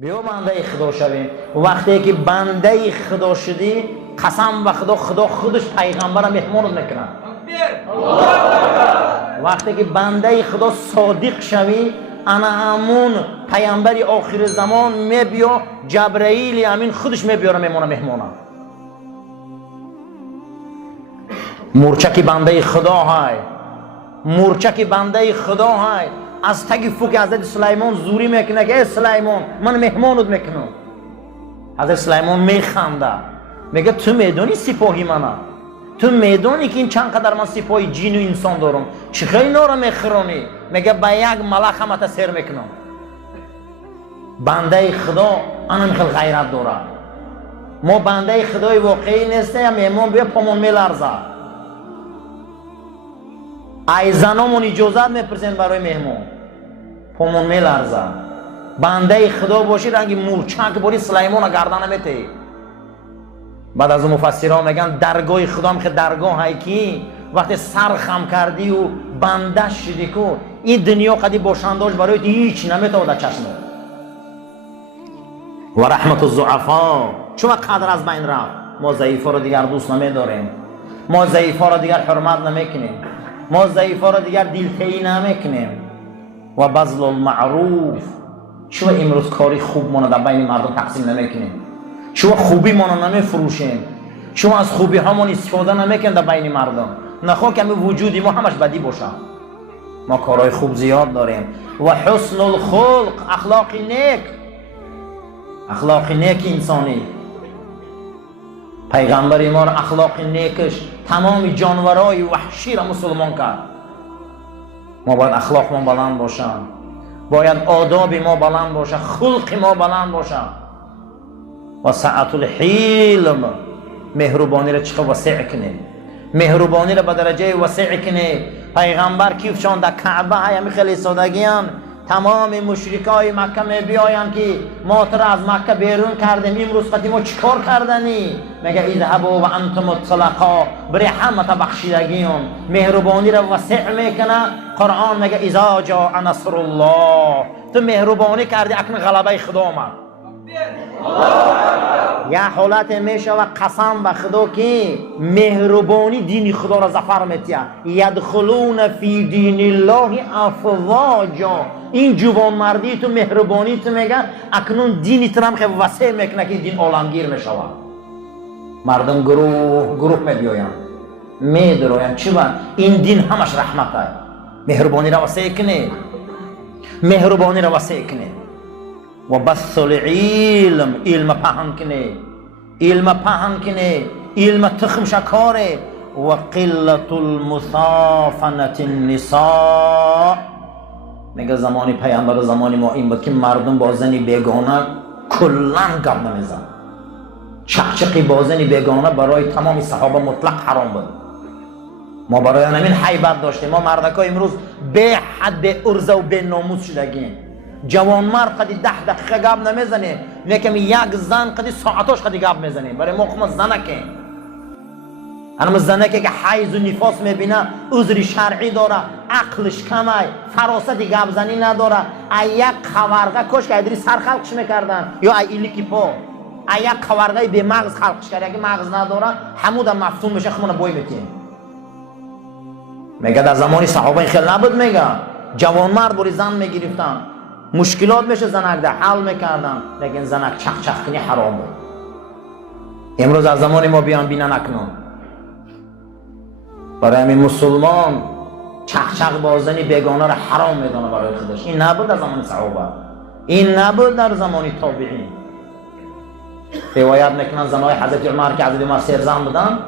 بیا بنده خدا شویم. وقتی که بنده خدا شدی قسم به خدا، خدا خودش پیغمبر مهمانت میکنه. وقتی که بنده خدا صادق شوی، انا همون پیامبر آخر زمان میبیا، جبرائیل امین خودش میبیاره میمونه مهمانه. مورچه که بنده خدا های، مورچه که بنده خدا های از تگ فوک حضرت سلیمان زوری میکنه که ای سلیمان من مهمانت میکنم. حضرت سلیمان میخنده میگه تو میدونی سپاهی منم، تو میدونی که این چند قدر من سپاهی جین و انسان دارم، چخیلی اینا رو میخرانی؟ میگه به یک ملک هم تسیر میکنم. بنده خدا انا میخواد غیرت داره. ما بنده خدای واقعی نیستیم، مهمان بیا پامون میلرزه. ای زنامون اجازت میپرسیم برای مهمان، پامون میلرزه. بنده خدا باشی رنگی مورچک باری سلیمان گردن میته. بعد از مفسرها میگن درگاه خدا هم که درگاه هایی که وقتی سر خم کردی و بنده شدی که این دنیا قدی باشنداش برای هیچ نمیتونه چشمه. و رحمت الضعفا چون قدر از بین رفت. ما ضعیفا رو دیگر دوست نمیداریم، ما ضعیفا رو دیگر حرمت نمیکنیم، ما ضعیفا رو دیگر دلتهی نمیکنیم. و بذل المعروف، چون امروز کاری خوب ما در بین مردم تقسیم نمیکنیم، چون خوبی ما نمیفروشیم، چون از خوبی همون استفاده نمیکنیم در بین مردم. نخواه که همین وجودی ما همش بدی باشه. ما کارهای خوب زیاد داریم. و حسن الخلق، اخلاق نیک، اخلاق نیک انسانی. پیغمبر ما را اخلاق نیکش تمام جانورای وحشی را مسلمان کرد. ما باید اخلاق ما بلند باشه، باید آداب ما بلند باشه، خلق ما بلند باشه. و سعت الحلم، مهربانی را چقدر وسیع کنه، مهربانی را به درجه وسیع کنه. پیغمبر کیف چون در کعبه همی خیلی سادگیان تمام مشرکای مکه می بیاین که ما تو را از مکه بیرون کردیم، امروز قدیم ما چیکار کردنی؟ میگه اذهبوا و انتم الطلقا، برای همه تا بخشیدگیون. مهربانی را وسیع میکنه. قرآن میگه اذا جاء نصر الله، تو مهربانی کردی اکنون غلبه خدا آمد. یا حالت میشه و قسم به خدا که مهربانی دین خدا را ظفر میتیه. یدخلون فی دین الله افواجا، این جوان مردی تو مهربانی تو میگه اکنون دینی تو هم خیلی وسیع میکنه که دین عالمگیر میشود. مردم گروه گروه میبیاین میدروین چی با این دین همش رحمت ہے. مهربانی را وسیع کنه، مهربانی را وسیع کنه. و بث العلم، علم پهن کنه، علم پهن کنه، علم تخم شکاره. و قلت المثافنت النساء، میگه زمانی پیامبر و زمانی ما این بود که مردم با زنی بیگانه کلن گپ نمیزن. چقچقی با زنی بیگانه برای تمام صحابه مطلق حرام بود. ما برای همین حیبت داشتیم. ما مردکا امروز به حد ارزه و به ناموس شدگیم. جوان مرد قدی 10 دقیقه گپ نمیزنه، لیکن یک زن قدی ساعتاش قدی گپ میزنه. برای ما خود زنکه، انم زنکه که حیض و نفاس میبینه عذر شرعی داره، عقلش کمه، فراستی گپ زنی نداره. یک خورقه کش که ادری سر خلقش میکردن، یا ایلیکی پا یک خورقه به مغز خلقش کرد. اگه مغز نداره همون مفتون میشه، خمونه بوی میتین. میگه در زمان صحابه خیلی نبود. میگه جوان مرد بری زن میگرفتن، مشکلات میشه زنک در حل میکردن، لیکن زنک چخ چخ کنی حرام بود. امروز از زمان ما بیان بینن اکنون. برای همین مسلمان چخ چخ با زنی بیگانه را حرام میدانه برای خودش. این نبود در زمان صحابه، این نبود در زمان تابعین. روایت میکنن زنای حضرت عمر که حضرت عمر سرزن بودن،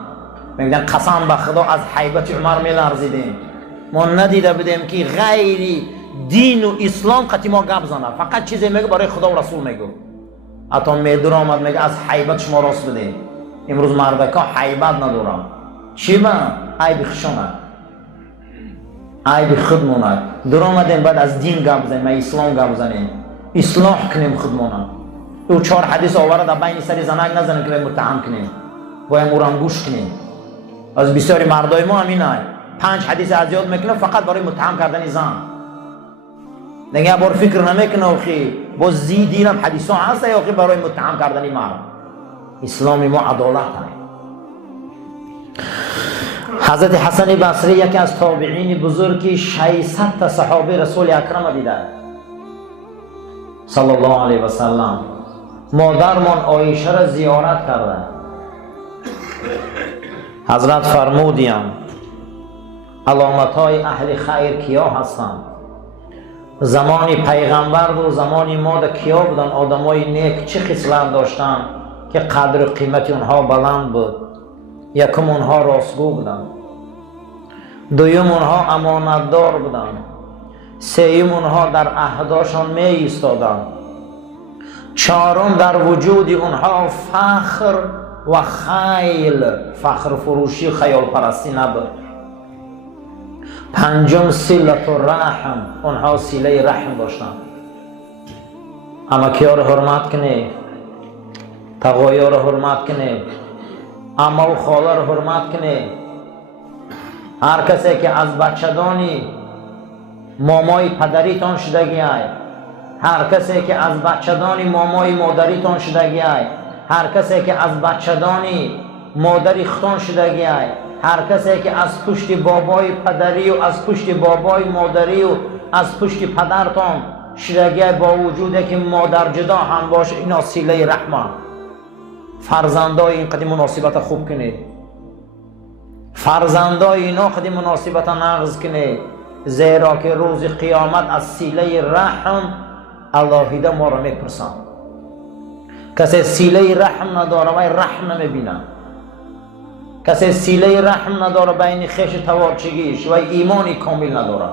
میگن قسم به خدا از حیبت عمر میلرزیدیم. ما ندیده بودیم که غیری دین و اسلام قطعی ما گپ زنه، فقط چیزی میگه برای خدا و رسول میگه. حتی میدر آمد میگه از حیبت شما راست بده. امروز مردکا حیبت ندارن. چی با؟ عیب خشونه، عیب خودمونه. در آمدیم بعد از دین گپ زنیم، اسلام گپ زنیم، اصلاح کنیم خودمونه. او 4 حدیث آورده در بین سری زنک نزنیم که متهم کنیم، باید مورم گوش کنیم. از بسیاری مردای ما همین های 5 حدیث از یاد میکنه فقط برای متهم کردن زن. دیگه بار فکر نمیکنه. با زیدینم حدیث ها هست یا که برای متهم کردنی مرد. اسلام ما عدالت هست. حضرت حسن بصری یکی از تابعین بزرگی 600 تا صحابه رسول اکرم دیده صلی الله علیه و سلم. مادرمان عایشه را زیارت کرده. حضرت فرمودیم علامت های اهل خیر کیا هستند؟ زمانی پیغمبر و زمانی ما در کیا بودن؟ آدم های نیک چه خصلت داشتن که قدر و قیمت اونها بلند بود؟ یکم اونها راستگو بودن، دویم اونها امانتدار بودن، سوم اونها در عهداشان می ایستادن، چهارم در وجود اونها فخر و خیل، فخر فروشی خیال پرستی نبود، پنجم صلت الرحم، اونها صله رحم داشتن. امکی‌ها رو حرمت کنید، تقویا رو حرمت کنید، عمه و خاله رو حرمت کنید. هر کسی که از بچه‌دانی مامای پدریتان شدگی ای، هر کسی که از بچه‌دانی مامای مادریتان شدگی ای، هر کسی که از بچه‌دانی مادری ختان شدگی ای، هر کسی که از پشت بابای پدری و از پشت بابای مادری و از پشت پدرتان شدگی ای، با وجوده که مادر جدا هم باشه، اینا صله رحمه. فرزندای این قدیم مناسبت خوب کنید، فرزندای اینا قدیم مناسبت نقض کنید، زیرا که روز قیامت از صله رحم الهیده ما را میپرسن. کسی صله رحم نداره و رحم نمیبینه، کسی صله رحم نداره بین خیش توارچگیش و ایمانی کامل نداره.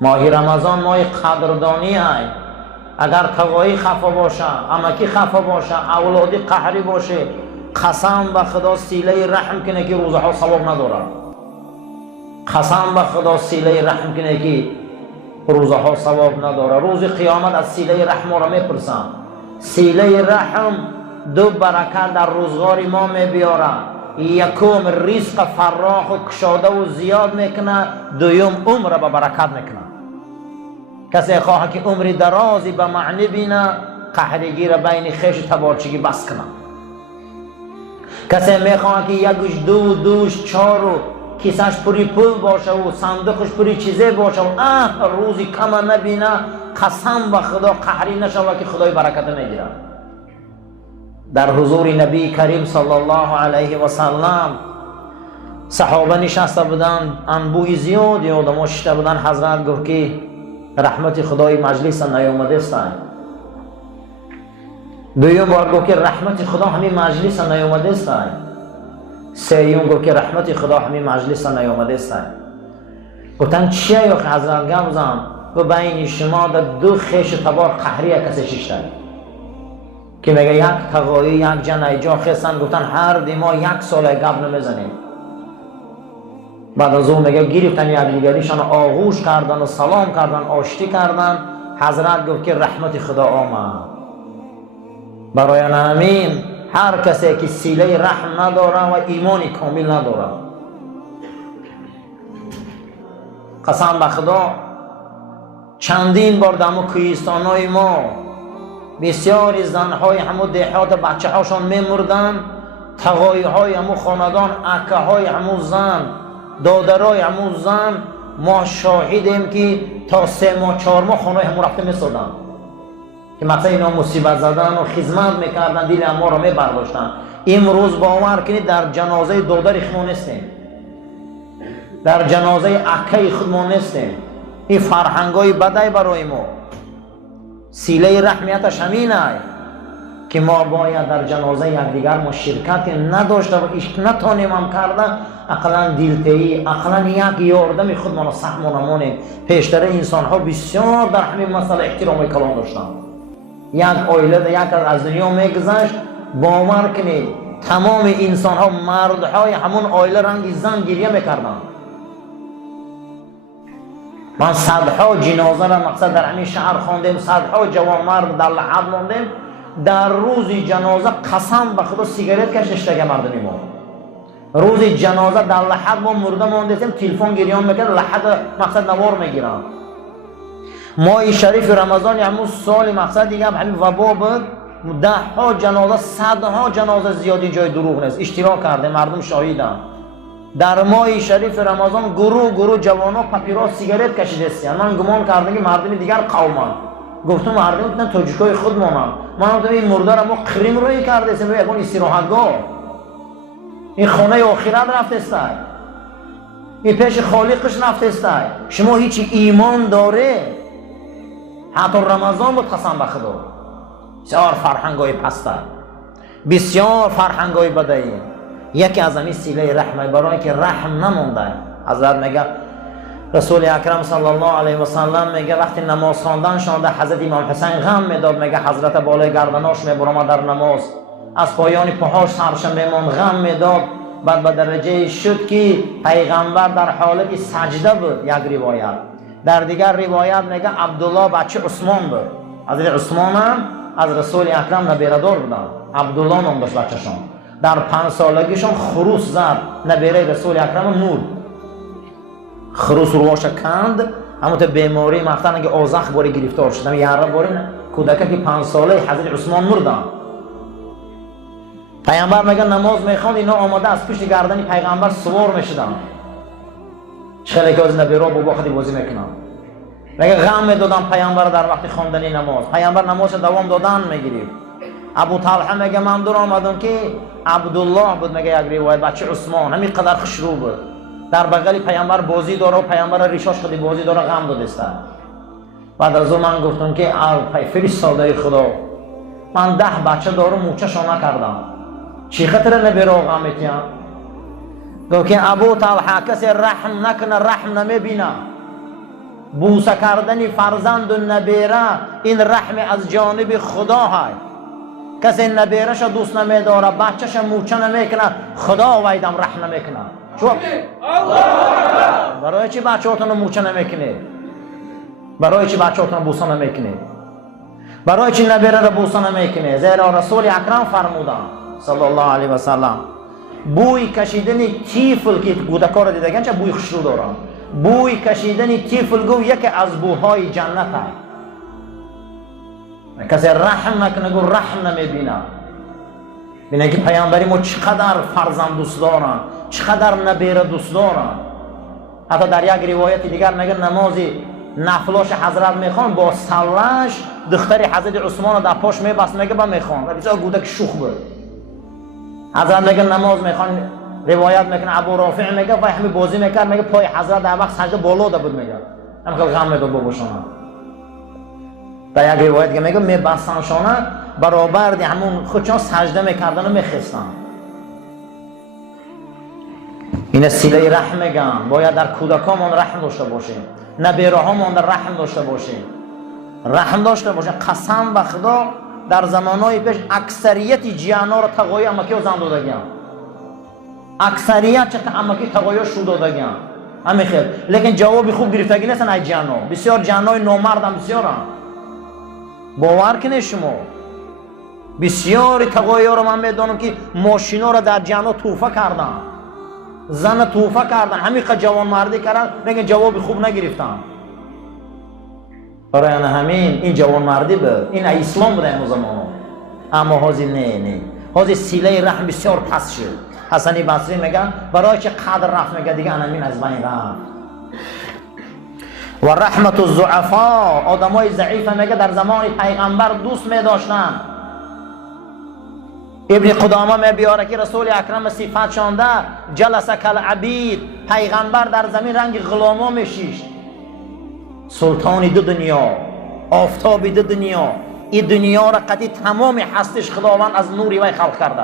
ماه رمضان ماه قدردانی ای. اگر تقوایی خفا باشه، امکی خفا باشه، اولادی قهری باشه، قسم به خدا صله رحم کنه که روزها ثواب نداره. قسم به خدا صله رحم کنه که روزها ثواب نداره. روز قیامت از صله رحم را میپرسن. صله رحم دو برکت در روزگار ما میبیاره. یکم رزق فراخ و کشاده و زیاد میکنه، دویم عمر به برکت میکنه. کسی خواه که عمری درازی به معنی بینه، قهرگی را بین خیش تبارچگی بس کنه. کسی میخواه که یکش دوش چار و کیسش پوری پول باشه و صندوقش پوری چیزه باشه و روزی کم نبینه، قسم به خدا قهری نشوه که خدای برکت میگیره. در حضور نبی کریم صلی الله علیه و سلم صحابه نشسته بودن، انبوی زیادی آدم شده بودن. حضرت گفت که رحمت خدای مجلس نیامده است. دویم بار گفت که رحمت خدا همین مجلس نیامده است. سوم گفت که رحمت خدا همین مجلس نیامده است. گفتن چیه یا حضرت گفت زن و بین شما در دو خیش تبار قهری کسی ششته که میگه یک تقایی یک جن جا خستن. گفتن هر دیما یک سال گپ نمیزنیم. بعد از اون میگه گرفتن یک دیگریشان آغوش کردن و سلام کردن، آشتی کردن. حضرت گفت که رحمت خدا آمد. برای همین هر کسی که صله رحم نداره و ایمانی کامل نداره، قسم به خدا چندین بار در کوهستان‌های ما بسیاری زنهای همو دهات بچه هاشون میمردن، تقایی های همو خاندان، اکه های همو زن، دادرای همو زن. ما شاهدیم که تا 3 ماه 4 ماه خانه همو رفته میسادن که مثلا اینا مصیبت زدن و خدمت میکردن، دل ما رو میبرداشتن. امروز باور کنید در جنازه دادر خود ما نیستیم، در جنازه اکه خود ما نیستیم. این فرهنگای بدای برای ما. صله رحمیتش همینه که ما باید در جنازه یکدیگر ما شرکت نداشته و ایش نتانیم هم کرده، اقلا دلتهی، اقلا یک یاردم خود ما را سهم و نمانیم. پیشتر انسان ها بسیار در همین مسئله احترام کلام داشتن. یک آیله یک از دنیا میگذشت، باور کنید تمام انسان ها، مردهای همون آیله رنگ زن گریه میکردن. من صدها جنازه را مقصد در همین شهر خواندیم، صدها جوان مرد در لحد ماندیم. در روز جنازه قسم به خدا سیگارت کشیدگی مردمی ما. روز جنازه در لحد ما مرده ماندیم، تلفن گریان میکرد، لحد مقصد نوار میگیرن. ماه شریف رمضان همون سال مقصد دیگه همین وبا بود، 10 ها جنازه 100 ها جنازه زیادی جای دروغ نیست، اشتراک کرده مردم شاهیدن. در ماه شریف رمضان گروه جوانا پاپیروس سیگارت کشیده است. من گمان کردم که مردم دیگر قومن، گفتم مردم نه تاجیکای خودمونن. من گفتم این مرده را ما قریم روی کرده است، یکون استراحتگاه، این خانه آخرت رفته است، این پیش خالقش رفته است. شما هیچ ایمان داره؟ حتی رمضان بود قسم به خدا بسیار فرهنگای پسته، بسیار فرهنگای بدهی. یکی از همین سیله رحمه، برای که رحم نمونده. حضرت میگه رسول اکرم صلی الله علیه و سلم میگه وقتی نماز خواندن شده حضرت امام حسین غم میداد، میگه حضرت بالای گردناش میبرم در نماز، از پایان پاهاش سرش میمون غم میداد. بعد به درجه شد که پیغمبر در حالت سجده بود. یک روایت، در دیگر روایت میگه عبدالله بچه عثمان بود. حضرت عثمان هم از رسول اکرم نبیره‌دار بودن، عبدالله نام داشت بچه‌شون. در 5 سالگیشون خروس زد، نبیره رسول اکرم مرد. خروس روش کند، اما تو بیماری مفتن که آزخ باری گرفتار شد. یاره باری کودک که 5 ساله حضرت عثمان مردن. پیغمبر میگه نماز میخوان، اینا آماده از پشت گردن پیغمبر سوار میشدن. خیلی که از نبیرا با خودی بازی میکنن. میگه غم میدادن پیغمبر در وقت خواندن نماز. پیغمبر نماز دوام دادن میگیرید. ابو طلحه میگه من دور آمدم که عبدالله بود، میگه یک روایت بچه عثمان همین قدر خوشرو بود، در بغل پیغمبر بازی داره و پیغمبر ریشاش خودی بازی داره، غم داده است. بعد از اون من گفتم که فرستاده خدا، من 10 بچه دارم موچه‌شون نکردم، چی خاطر نبیره غم میتیم؟ گفت که ابو طلحه کسی رحم نکنه رحم نمیبینه. بوسه کردن فرزند و نبیره این رحم از جانب خدا های. کسی نبیرش دوست نمیداره، بچهش موچه نمیکنه، خدا ویدم رحم نمیکنه. چون برای چی بچه‌هاتون موچه نمیکنه؟ برای چی بچه‌هاتون بوسه نمیکنه؟ برای چی نبیره را بوسه نمیکنه؟ زیرا رسول اکرم فرمودن صلی الله علیه و سلم بوی کشیدن تیفل که کودک‌ها را دیدگن چه بوی خوشرو دارن، بوی کشیدن تیفل گو یکی از بوهای جنت است. کسی رحم نکنه گو رحم نمیبینه. بینه که پیامبری ما چقدر فرزند دوست دارن، چقدر نبیره دوست دارن. حتی در یک روایت دیگر میگه نمازی نفلاش حضرت میخوان، با سلش دختری حضرت عثمان در پاش میبست، میگه با میخوان و بسیار کودک شوخ بود. حضرت میگه نماز میخوان، روایت میکنه ابو رافع میگه و همین بازی میکرد، میگه پای حضرت در وقت سجده بالا ده بود، میگه هم که غم میداد باباشونه. در یک روایت که میگه میبستنشانه برابر دی همون خودشان سجده میکردن و میخستن. این سیله رحم میگن، باید در کودکامون رحم داشته باشیم، نبیره هامون در رحم داشته باشیم، رحم داشته باشیم. قسم به خدا در زمانهای پیش اکثریت جیانا را تقوی امکی و زن دادگیان، اکثریت چه امکی تقوی شو دادگیان همین خیل، لیکن جوابی خوب گرفتگی نیستن ای جیانا. بسیار جیانای نامرد هم بسیارن، باور کنید شما. بسیار تقوی ها را من میدانم که ماشینا را در جیانا توفه کردن، زن توفه کردن، همین قد جوان مردی کردن لیکن جوابی خوب نگرفتن. برای همین این جوان مردی بود، این اسلام بود این زمان. اما حاضی نه حاضی سیله رحم بسیار پس شد. حسنی بصری میگن برای چه قدر رفت، میگه دیگه انمین از بین رفت. و رحمت الضعفا، آدمای ضعیف میگه در زمان پیغمبر دوست میداشتن. ابن قدامه میبیاره که رسول اکرم صفت شانده جلس کالعبید، پیغمبر در زمین رنگ غلاما میشیش. سلطانی دو دنیا، آفتابی دو دنیا، این دنیا را قطعی تمام هستش خداوند از نوری وی خلق کرده.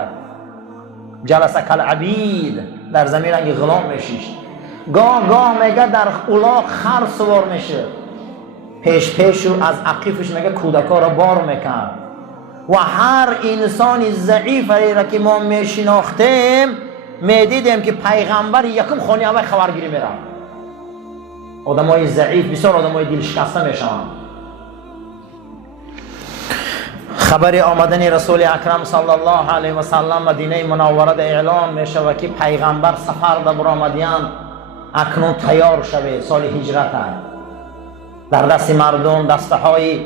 جلس کالعبید، در زمین رنگ غلام میشیش. گاه میگه در الاغ خر سوار میشه، پیش از عقیفش میگه کودکا را بار میکرد. و هر انسان ضعیف را که ما میشناختیم میدیدیم که پیغمبر یکم خانه اوی خبرگیری میره. آدمای ضعیف بسیار آدمای دل شکسته میشن. خبر آمدن رسول اکرم صلی الله علیه و سلم مدینه منوره اعلان میشه و که پیغمبر سفر در برآمدیان اکنون تیار شوه، سال هجرت است. در دست مردم دسته های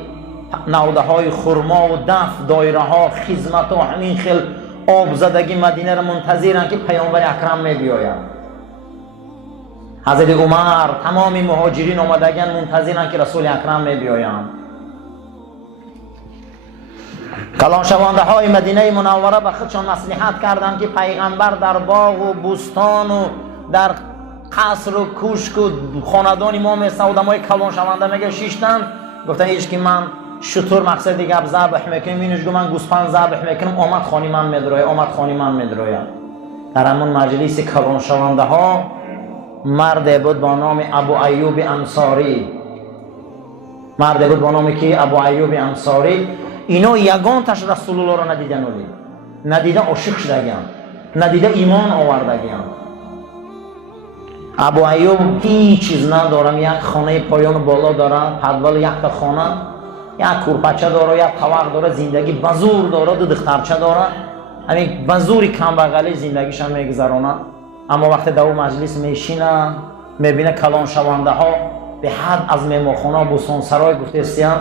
نوده های خرما و دف، دایره ها، خدمت و همین خیل آب زدگی مدینه را منتظرن که پیامبر اکرم می بیاید. حضرت عمر، تمام مهاجرین آمدگان منتظرن که رسول اکرم می بیایند. کلان شونده های مدینه منوره به خودشان نصیحت کردند که پیغمبر در باغ و بستان و در قصر و کوشک و خاندان امام سودمای کلان شونده میگه شیشتن. گفتن هیچ که من شطور مقصد دیگه ذبح میکنم، اینش گفت من گوسفند ذبح میکنم، آمد خانی من میدروه، آمد خانی من میدروه. در همون مجلس کلان شونده ها مرد بود با نام ابو ایوب انصاری، مرد بود با نام کی؟ ابو ایوب انصاری. اینا یگان تاش رسول الله را ندیدن، ولی ندیده عاشق شدگان، ندیده ایمان آوردگان. ابو ایوب هیچ چیز ندارم، یک خانه پایان بالا داره، پدول یک تا خانه، یک کورپچه داره، یک طوق داره، زندگی بزور داره، دو دخترچه داره، همین بزوری کم بغلی زندگیش هم میگذرونه. اما وقتی در اون مجلس میشینه میبینه کلان شونده ها به حد از مهمانخانه بوستان سرای گفته استیان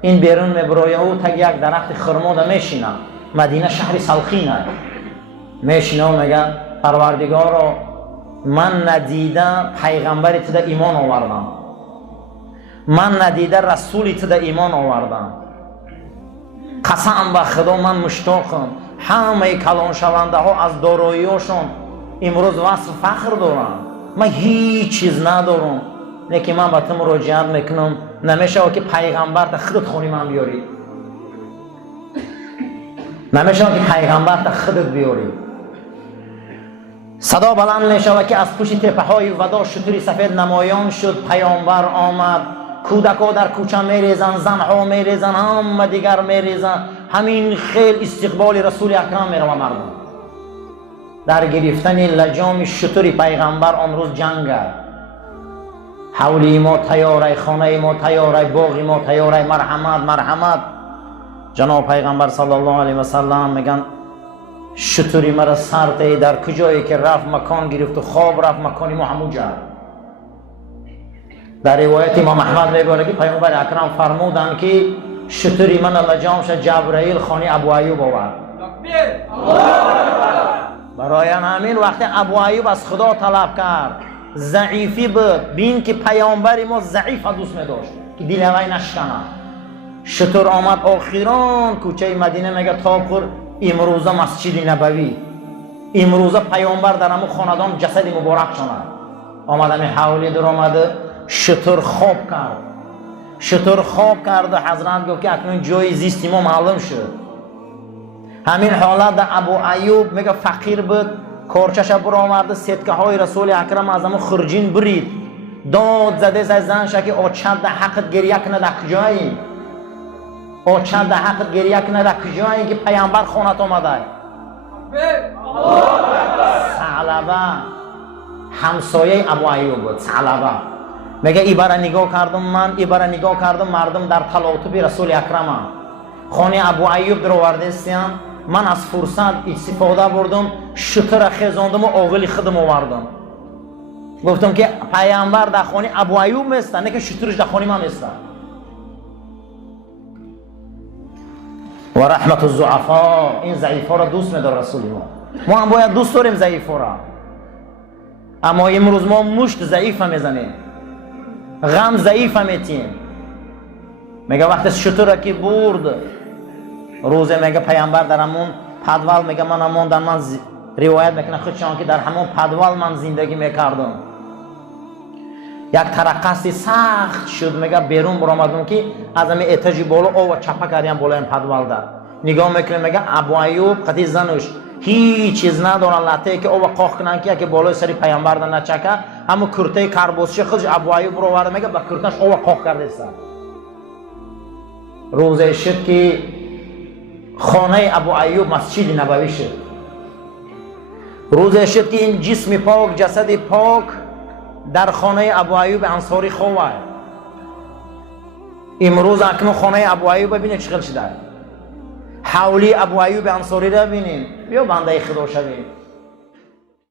این بیرون میبروی او تا یک درخت خرما ده میشینه. مدینه شهر سلخینه، میشینه و میگه پروردگارا من ندیده پیغمبری تو ده ایمان آوردم، من ندیده رسولی تو ده ایمان آوردم، قسم به خدا من مشتاقم. همه کلان شونده ها از دارایی‌هاشون امروز وصف فخر دارن، من هیچ چیز ندارم، لیکن من به تو مراجعت میکنم نمیشه که پیغمبر تا خودت خونی من بیاری، نمیشه که پیغمبر تا خودت بیاری. صدا بلند میشه که از پشت تپه های ودا شتری سفید نمایان شد، پیامبر آمد، کودکا در کوچه میریزن، زنها میریزن، همه دیگر میریزن، همین خیل استقبال رسول اکرم میروه. مردم در گرفتن لجام شتری پیغمبر آن روز جنگ، حولی ما تیاره، خانه ما تیاره، باغ ما تیاره، مرحمت مرحمت. جناب پیغمبر صلی الله علیه و سلم میگن شتری مرا سرته، در کجایی که رفت مکان گرفت و خواب رفت مکانی ما همونجا. در روایت امام احمد میگه که پیغمبر اکرم فرمودند که شتری من لجامش جبرائیل خانه ابو ایوب آورد. برای همین وقتی ابو ایوب از خدا طلب کرد، ضعیفی بود، بین که پیامبر ما ضعیف دوست می‌داشت که دل وی نشکنه. شتر آمد آخران کوچه مدینه میگه تاپور امروزه مسجد نبوی، امروزه پیامبر در همون خاندان جسد مبارک شده. آمد همین حوالی در آمده، شتر خواب کرد، شتر خواب کرد و حضرت گفت که اکنون جای زیستی ما معلوم شد. همین حالت در ابو ایوب میگه فقیر بود، کارچش برآورده، سکه های رسول اکرم از همون خرجین برید، داد زده زنش که آچد حقت گریه کنه در کجایی، آچد حقت گریه کنه در کجایی که پیامبر خونت آمده. ثعلبه همسایه ابو ایوب بود. ثعلبه میگه ای برا نگاه کردم، من ای برا نگاه کردم، مردم در تلاطم رسول اکرم خانه ابو ایوب در آورده استیم، من از فرصت استفاده بردم، شتر خزاندم و آغلی خودم آوردم، گفتم که پیامبر در خانه ابو ایوب میسته، نه که شترش در خانه من میسته. و رحمت الضعفا، این ضعیفا را دوست می‌داره رسول ما هم باید دوست داریم ضعیفا را. اما امروز ما مشت ضعیف میزنیم، غم ضعیف میتیم. میگه وقتی شتر که برد روزه، میگه پیامبر در همون پدول، میگه من همون در من روایت میکنه خودشان که در همون پدول من زندگی میکردم. یک ترقصی سخت شد، میگه بیرون برآمدم که از همین اتاج بالا آب چپا کردیم بالا این پدول در نگاه میکنه، میگه ابو ایوب قطعی زنش هیچ چیز ندارن لطه که آب قاق کنن که بالای سری پیامبر در نچکه، همون کرته کربوسچه خودش ابو ایوب رو آورده، میگه با کرتش آب قاق کرده است. روزه شد که خانه ابو ایوب مسجد نبوی شد. روزه شد که این جسم پاک، جسد پاک در خانه ابو ایوب انصاری خواه. امروز اکنون خانه ابو ایوب ببینید چقدر شده، حولی ابو ایوب انصاری را ببینید. بیا بنده خدا شوید.